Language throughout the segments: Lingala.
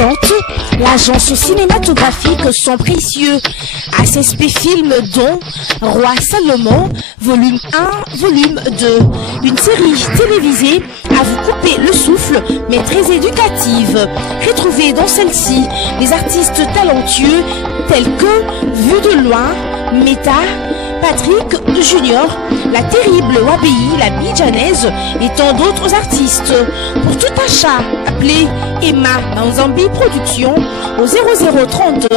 présente l'agence cinématographique Son Précieux, ACSP Film dont Roi Salomon, volume 1, volume 2. Une série télévisée à vous couper le souffle, mais très éducative. Retrouvez dans celle-ci des artistes talentueux tels que Vue de loin, Meta, Patrick Junior, La Terrible Wabi, La Bidjanaise et tant d'autres artistes. Pour tout achat, appelez Emma Manzambi Productions au 0032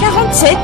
47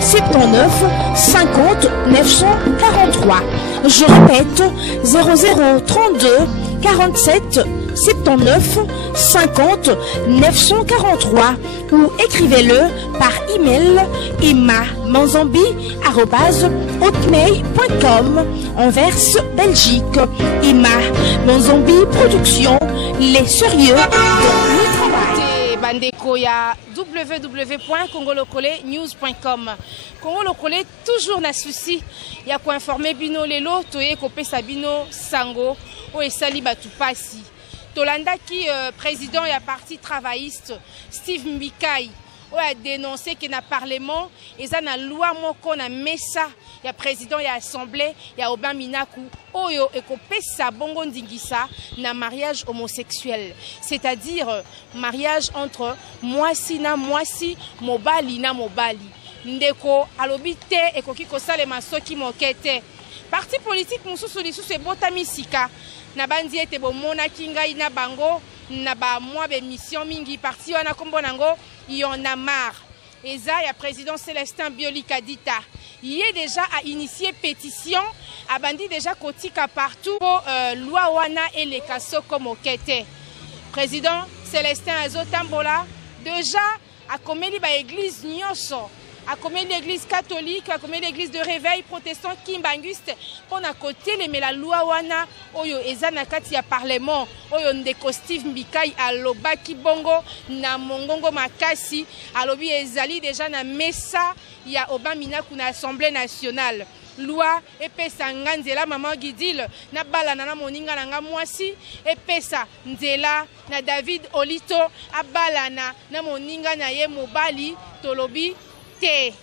79 50 943. Je répète, 0032 47 79 50 943 ou écrivez-le par email emma.manzambi@hotmail.com Anvers, Belgique. Emma Manzambi Productions, les sérieux de travail. Bandeko ya www.congolokolenews.com. Congo Lokole toujours na souci ya ko informer bino lelo toye ko pesa bino sango o esali batu pasi. Tolanda qui président ya parti travailliste Steve Mbikai a dénoncé que na parlement eza na loi moko na mesa ya président ya assemblée ya Oba Minaku oyo ekopesa bongo ndingisa na mariage homosexuel, c'est-à-dire mariage entre mwasi na mwasi, mobali na mobali. Ndeko alobi te ekoki kosalema soki mokete. Parti politique mususu lisusu ebotami sika na bandi ete bomona kingai na bango na ba mwa be mission mingi parti wana kombo nango y'en a marre. Eza ya président Célestin Bioli Kadita il est déjà à initier pétition a bandi déjà kotika partout pour loi wana eleka soko mokete. Président Célestin azotambola déjà a komeli ba église nyonso, a commis l'église catholique, a commis l'église de réveil protestant kimbanguiste pour na côté les la loi wana oyo ezana kati ya parlement oyo ndeko Steve Mbikai aloba kibongo na mongongo makasi alobi ezali déjà na mesa ya Oba Minaku na Assemblée nationale. Loi epesa nganzela mama Gidil na balana na moninga na mwasi epesa nzela na David Olito abalana na moninga na ye mobali tolobi te.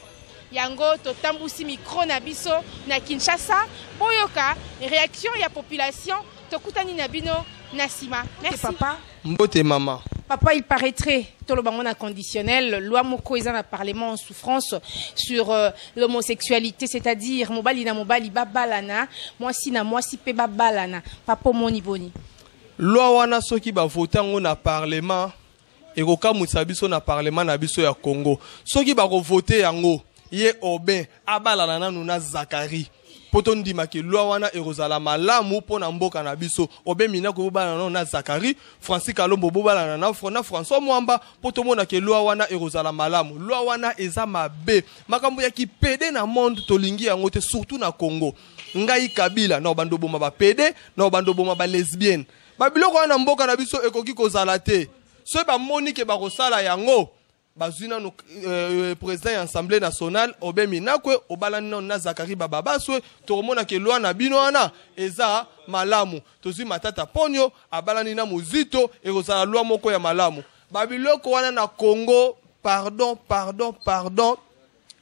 Yango totambusi micro na biso na Kinshasa boyoka réaction ya population tokutani na bino nasima. Merci papa. Mbote mama. Papa, il paraîtrait, tout le monde conditionnel, loi moko eza na parlement en souffrance sur l'homosexualité, c'est-à-dire mobali na mobali babalana, mwasi na mwasi pe babalana. Papa moni boni. Loi wana soki ba votango na parlement ekoka mutsabiso na parlement na biso ya Congo. Soki ba ko voter yango ye Obin abalana nanu na Zakari. Poto ndima ke loi wana erozala malamu pona mboka na biso Obe Minaku bobalana na Zakari, Francis Kalombo bobalana na François Mwamba poto mona ke loi wana erozala malamu. Loi wana eza mabe makambo ya kipede na monde tolingi yango te, surtout na Congo. Ngai Kabila na bando boma ba pede na bando boma ba lesbienne babiloko wana mboka na biso ekoki kozala te. So ba moni ke ba kosala yango bazuna no président ya Assemblée nationale Obe Minaku obalani na Zakari bababaswe tokomona ke loi na bino wana eza malamu. Tozwi matata ponyo abalani na muzito ekozala loi moko ya malamu. Babiloko wana na Congo pardon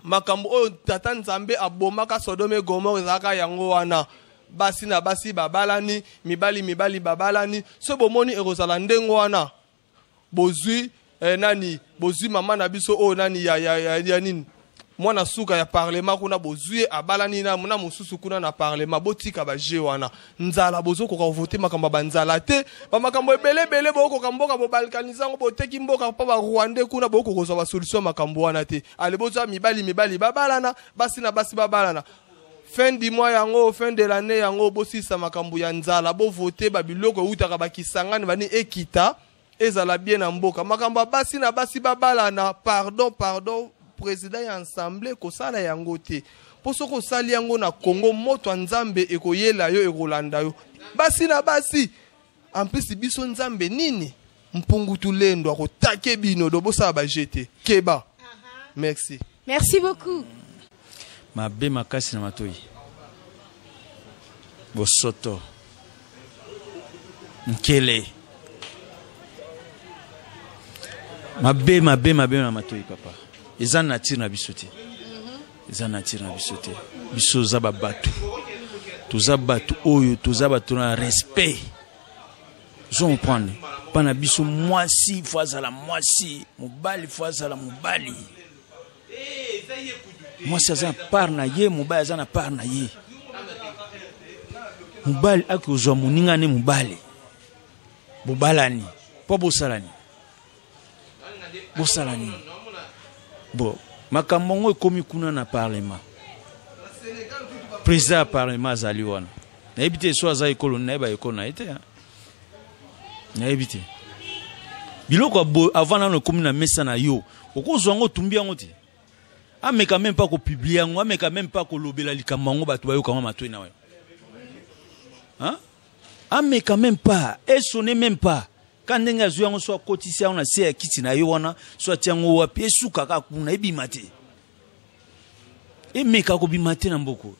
makambo oyo tata Nzambe abomaka Sodome Gomorrhe ezaka yango wana basi na basi babalani mibali babalani so bomoni ekozala ndengo wana bozwi nani bozwi mama na biso o nani ya nini mwana suka ya parlement kuna bozwi abalani na muna mususu kuna na parlement botika ba je wana nzala bozoko ka voter makamba banzala te ba makambo ebele boko kamboka bo balkanizango boteki mboka pa ba Rwanda kuna boko kozwa ba solution makambo wana te ale bozwa mibali babalana basi na basi babalana fin du mois yango fin de l'année yango bosisa makambo ya nzala bo voter ba biloko utaka bakisangani bani ekita ezala bien na mboka makambo basi na basi babalana pardon président ya assemblée kosala yango te poso kosali yango na Congo moto Nzambe ekoyela yo ekolanda yo basi na basi en plus biso Nzambe nini mpungutu lendo akotake bino do bosala ba jeter keba. Merci beaucoup. Mabe makasi na matoi bosoto nkele Mabe na matoi papa. Eza nature na biso te. Eza nature na biso te. Biso za babatu. Toza batu oyo, toza batu na respect. Zo comprendre. Pana biso mwasi fois la mwasi, mobali fois la mobali. Mwasi aza par na ye, mobali aza na par na ye. Mobali akozwa moninga ne mobali. Bobalani, po bosalani. Bosalani. Bon, makambo ngo ekomi kuna na parlement. Président parlement azali wana. Na ebite so aza ekolo na eba ekolo na ete. Na ebite. Biloko avant na komi na mesa na yo, okozwa ngo tumbi yango te. Ameka même pas ko publier yango, ameka même pas ko lobela likambo ngo batu bayo kama matoi na yo. Hein? Ameka même pas, et sonne même pas. Quand ndenga zo yango so kotisi na se kiti na yo wana, so tiango wapi esuka ka kuna ebimate. Emeka ko bimate na mboko.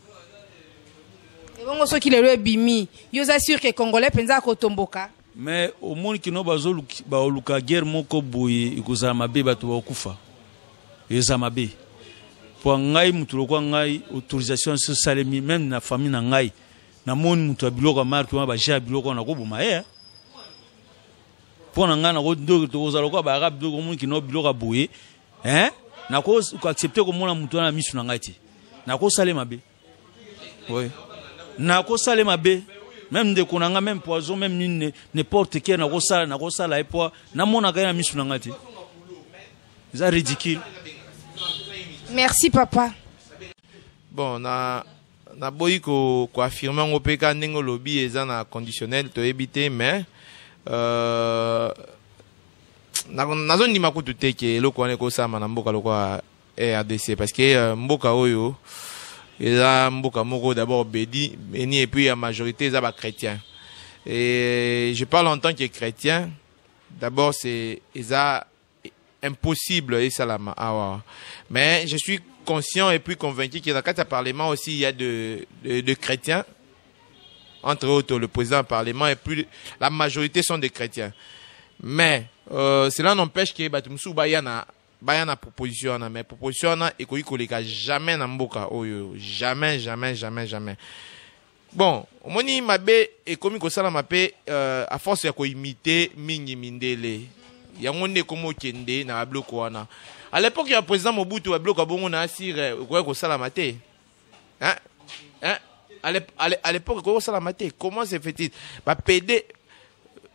Ebongo so ki lelo ebimi, yo za sûr que congolais penza ko tomboka. Mais au monde qui no bazolu ba oluka guerre moko boye ikoza mabe batu ba kufa. Yeza mabe. Po ngai mutu lokwa ngai autorisation sur salemi même na famille na ngai. Na moni mutu abiloko marque ba ja biloko na ko boma Pour nga na ko ndo to za lokwa ba arabe do monde qui no biloko boye. Na ko accepter ko mona mutu na misu na ngai ti. Na ko salema be. Oui. Na ko salema be. Même de konanga même poison même n'importe qui na ko sala et po na mona ka na misu na ngai ti. C'est ridicule. Merci papa. Bon, na boyi ko affirmer ngo peka ndenge lobby eza na conditionnel to éviter mais nazo ndima kutu teke eloko wana ekosama na mboka lokwa RDC parce que mboka oyo eza mboka moko d'abord bedi et puis la majorité eza ba chrétien et je parle en tant que chrétien d'abord c'est impossible et salama awa mais je suis conscient et puis convaincu que dans le parlement aussi il y a de chrétiens entre autres le président du parlement et puis la majorité sont des chrétiens mais cela n'empêche que batumsu bayana proposition mais proposition na ekoyi koleka jamais na mboka oyo jamais bon omoni mabe ekomi kosala mape à force ya koimiter mingi mindele yango nde komo kende na bloko wana à l'époque ya président Mobutu wa bloko bongo na asire ko kosala mate à l'époque ko kosala mate comment se fait-il ba PD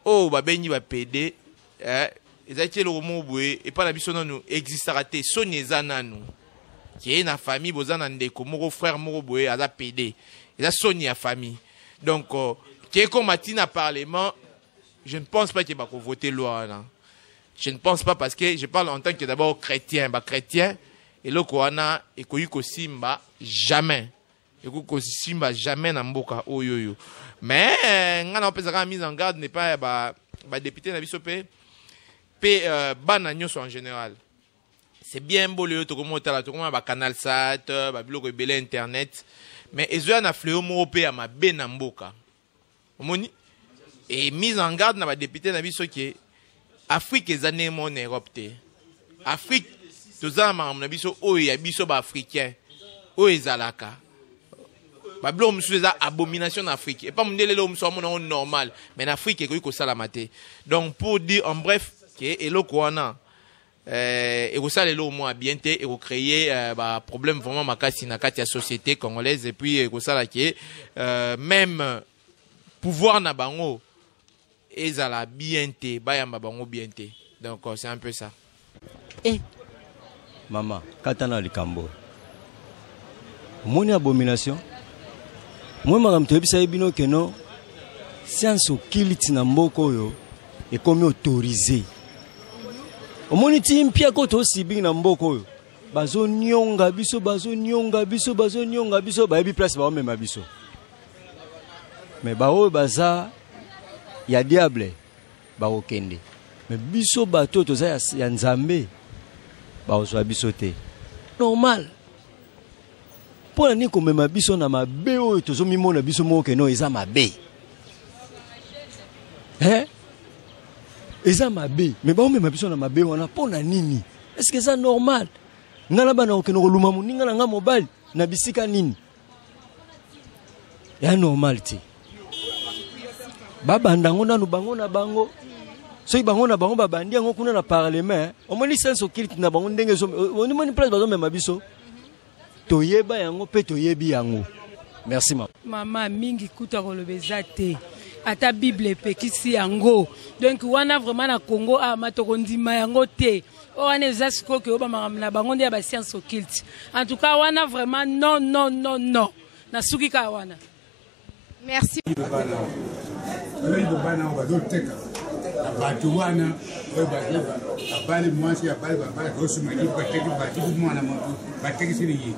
oh ba benyi ba PD ezaki le romo boye et pas la biso nanu existera te sonyeza nanu qui est na famille bozana ndeko moko frère moko boye aza PD eza soni ya famille donc qui est comme matina parlement je ne pense pas qu'il va voter loi là. Je ne pense pas parce que je parle en tant que d'abord chrétien et le koana et koyiko simba jamais et koyiko simba jamais na mboka oyoyo mais ngana opezaka mise en garde n'est pas ba député na biso pe bana nyonso en général c'est bien beau le to komo tala to komo ba canal sat ba biloko ebele internet mais ezoya na fléau mo pe ya mabe na mboka omoni et mise en garde na ba député na biso qui Afrique est année mon Europe te. Afrique, tous les gens na biso oyo ya biso ba africain. Oyo ezalaka. Ba blo musu eza abomination en Afrique. Et pas mundele lo musu amona normal, mais en Afrique ekoyi ko sala mate. Donc pour dire en bref que eloko wana et ko sala lo mo bien te et ko créer ba problème vraiment makasi na kati ya société congolaise et puis ko sala que même pouvoir na bango ezala bien te bayamba bango bien te donc c'est un peu ça maman katana likambo moni abomination moi makambo toyebisa ye bino keno science okiliti na mboko oyo ekomi autorisé omoni ti mpia ko tosibi na mboko oyo bazonyonga biso bayebi place baomema biso mais baoyo baza ya diable ba okende mais biso bato toza ya nzambe ba oswa biso te normal pona ni komema biso na mabe oyo tozo mimona biso moko no eza mabe eza mabe mais baomema biso na mabe wana mpo na nini? Est ce que eza normal? Nga na bana okende koluma moninga na nga mobali na bisika nini? Ya normal te. Babandango nanu bango na bango. Soki bango na bango babandi yango kuna na parlement, omoni sense occulte na bango ndenge zo omoni place bazomema biso. Toyeba yango pe toyebi yango. Merci maman. Mama mingi kuta kolobeza te. Ata Bible epekisi yango. Donc wana vraiment na Congo matoko ndima yango te. Wana ezasiko ke oba na bango ndia ba science occulte. En tout cas wana vraiment non non non non. Na suki ka wana. Merci. Batuwana abali mwasi abali babali kosuma ni bateki batiki mwana muntu bateki siri yi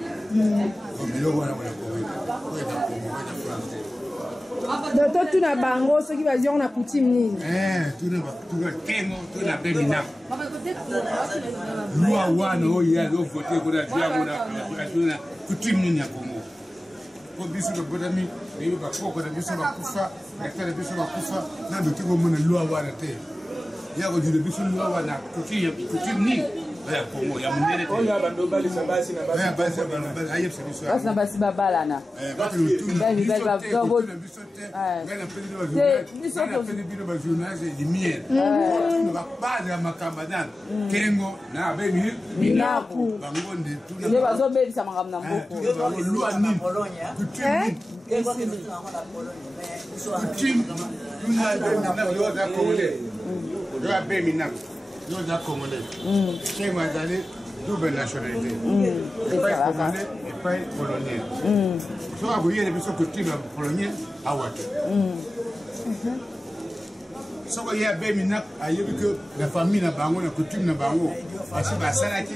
omelo wana wana ko to tuna bango soki bazion na coutume nini tuna kengo tuna bemina loi wana oya lo voter ko da diamo na coutume nini ya Congo ko biso ko bodami biso ba ko da biso ba kufa na biso ba kufa na do tiko mona loi wana te ya ko jule biso loi wana coutume ni ya Congo ya mundele te oya bando bali na basi na basi basi bali ayep biso basi na basi babalana bato tuna biso te ngana pedi ba journal ngana pedi ba journal de miel tuna ba base ya makamba dan kengo na bemi minaku bangonde tuna ile bazobelisa makambo na mboko loi ni coutume tuna na loi da congolais loi bemi na loi da congolais c'est moi d'aller double nationalité et pas congolais et pas polonais so a voyé les personnes coutume polonais à Ouattara so ko ya bemi na ayebi que la famille na bango na coutume na bango parce ba salaki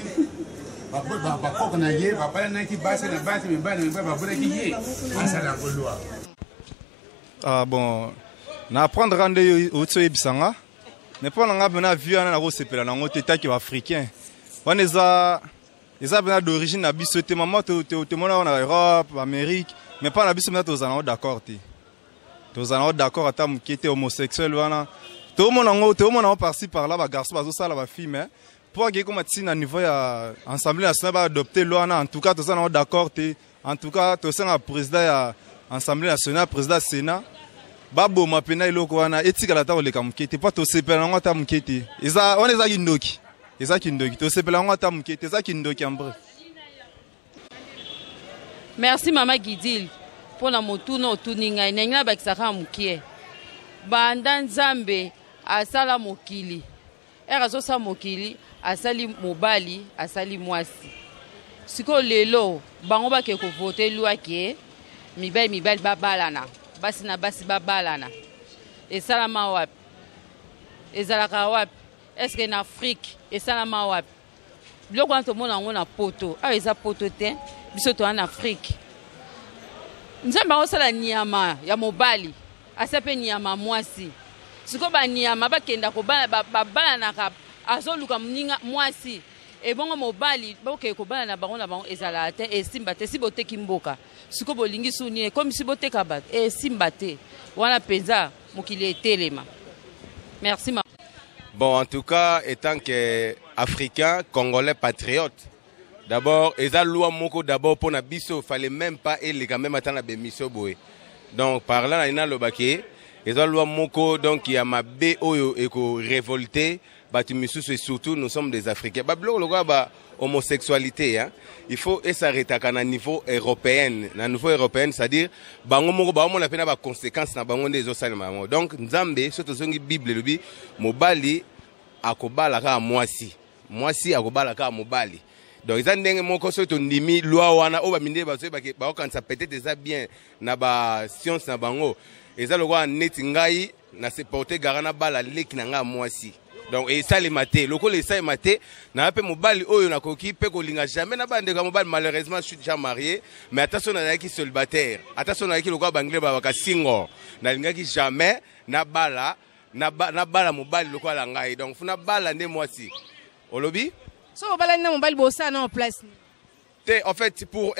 ba ko na ye ba bala na ki base na base me ba ba bola ki ye asala ko loi. Ah bon, na apprendre rendre au tso ebisanga. Mais pour nga bena vu na ko sepela na ngote taki africain. On eza bena d'origine na biso te maman te mona na Europe, Amérique, mais pas na biso na tozana d'accord te. Tozana d'accord ata mukete homosexuel wana. To mona par-ci par là ba garçon bazo sala ba fille mais pour que comme tina niveau ya Assemblée nationale ba adopter loi en tout cas tozana d'accord te. En tout cas tozana président ya Assemblée nationale, président Sénat, babo mapena iloko wana etikala ta oleka mukete pas to sepela ngata mukete. Eza on eza kindoki. Eza kindoki to sepela ngata mukete eza kindoki ambre. Merci mama Gidil pour la motuno tuninga nenga bakisaka mukie. Banda Nzambe asala mokili. Erazo sa mokili asali mobali asali mwasi. Siko lelo bango ba ke ko voter loi ke mibali babalana basi na basi babalana esalama wapi ezalaka wapi est-ce que en Afrique esalama wapi biloko wana tomona yango na poto awa eza poto te biso to en Afrique Nzambe akosala nyama ya mobali asa pe nyama mwasi siko banyama bakenda babalanaka azoluka mninga mwasi ebongo mobali boke kobala na bango ezala te esimba te si boteki mboka siko bolingi suni comme si boteka bat esimba te wana penza mokili etelema. Merci ma. Bon, en tout cas, étant que africain, congolais patriote, d'abord eza loi moko d'abord pour na biso fallait même pas les quand même attendre la miso boy. Donc par là ina lobake eza loi moko donc il y a ma B oyo eko révolté. Et surtout nous sommes des Africains. Homosexualité, hein? Il faut s'arrêter à un niveau européen. À un niveau européen, c'est-à-dire on a des conséquences dans des autres. Donc Nzambe, surtout dans la Bible, le mobali akobalaka mwasi. Mwasi akobalaka mobali. Donc ils ont des mots comme ça, ndimi loi wana o ba minde ba quand ça peut-être déjà bien na ba science na bango. Ils ont le droit net ngai na se porter garana bala leki na nga mwasi. Donc et ça les maté loko les ça maté na pe mobali oyo na koki pe ko linga jamais na bande ka mobali malheureusement je suis déjà marié mais attention na ki célibataire attention na ki loko banglais ba ka single na linga ki jamais na bala mobali loko la ngai donc funa bala nde mwasi olobi so bala na mobali bosa na en place en fait pour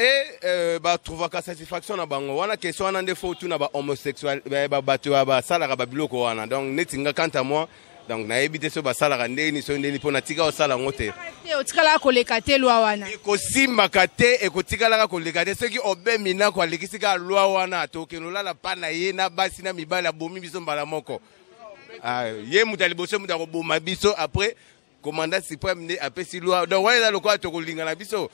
ba trouver ka satisfaction na bango wana question na nde faut tout na ba homosexuel ba batu ba sala ka ba biloko wana donc netinga quant à moi donc nayebi te so basalaka ndeni so ndeni mpo natika osala yango te otikalaka koleka te lwa wana ekosimbaka te ekotikalaka koleka te soki obemi nako alekisi kaka lwa wana tokende olala mpa na ye na basi na mibali abomi biso mbala moko ye moto ya liboso moto akoboma biso après commandant suprême nde apesi lwa donc wana eza lokola tokolingana biso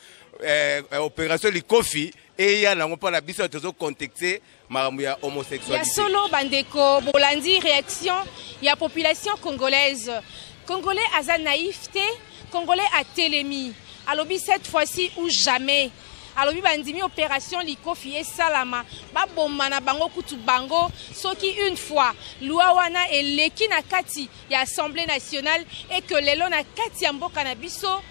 opération likofi eya nango mpo na biso tozocontexte makambo ya homosexualité ya solo bandeko bolandi réaction ya population congolaise congolais aza naïf te congolais atelemi alobi cette fois-ci ou jamais alobi bandimi opération likofi esalama baboma na bango kutu bango soki une fois loi wana eleki na kati ya assemblée nationale et que lelo na kati ya mboka na biso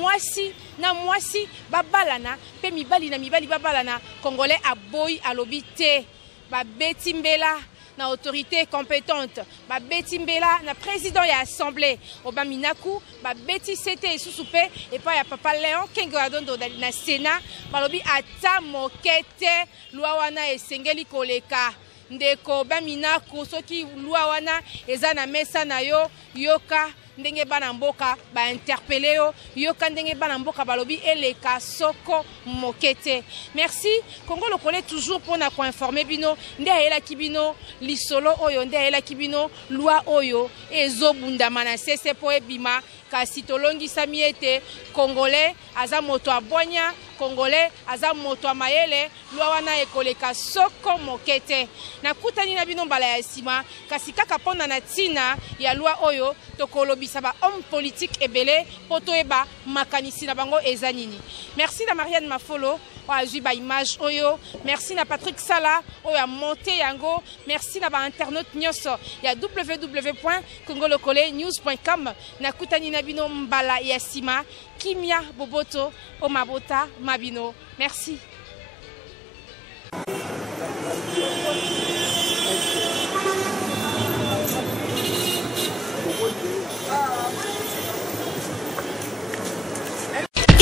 mwasi na mwasi babalana pe mibali na mibali babalana congolais aboyi alobi te babeti mbela na autorité compétente babeti mbela na président ya assemblée obaminaku babeti sete esusu pe epa ya papa Léon Kengo Adondo na Sénat balobi ata mokete loi wana esengeli koleka ndeko baminaku soki loi wana eza na mesa na yo yoka ndenge bana mboka ba interpeller yo yoka ndenge bana mboka balobi eleka soko mokete. Merci Congo Lokole toujours pour na ko informer bino nde ayela kibino lisolo oyo nde ayela kibino loi oyo ezobunda mana sese po ebima kasi tolongi samiete congolais aza moto abonya congolais aza moto mayele loi wana ekoleka soko mokete nakutani na bino mbala ya sima kasi kaka ponda na tina ya loi oyo tokolobi ba homme politique ebele poto eba makanisi na bango eza nini. Merci na Marianne Mafolo o azui ba image oyo, merci na Patrick Sala oyo a monté yango, merci na ba internaute nyonso ya www.congolokolenews.com na kutani na bino mbala ya sima kimia boboto o mabota mabino. Merci.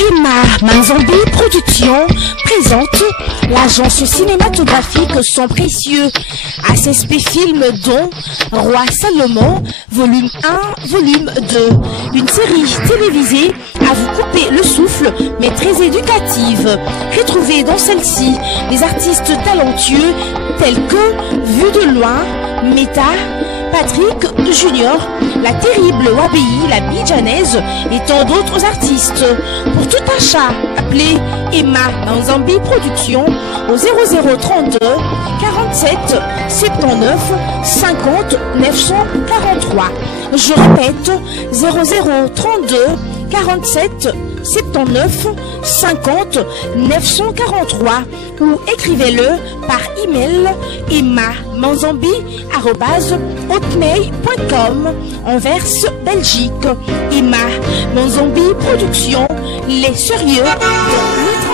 Emma Manzambi Production présente l'agence cinématographique Son Précieux, ACSP Film dont Roi Salomon, volume 1, volume 2. Une série télévisée à vous couper le souffle, mais très éducative. Retrouvez dans celle-ci des artistes talentueux tels que Vue de loin, Meta, Patrick Junior, la terrible Wabi, la Bidjanaise et tant d'autres artistes. Pour tout achat, appelez Emma Manzambi Production au 0032 47 79 50 943. Je répète, 0032 47 79 50 943 ou écrivez-le par email emma.manzambi@hotmail.com Anvers, Belgique. Emma Manzambi Production, les sérieux de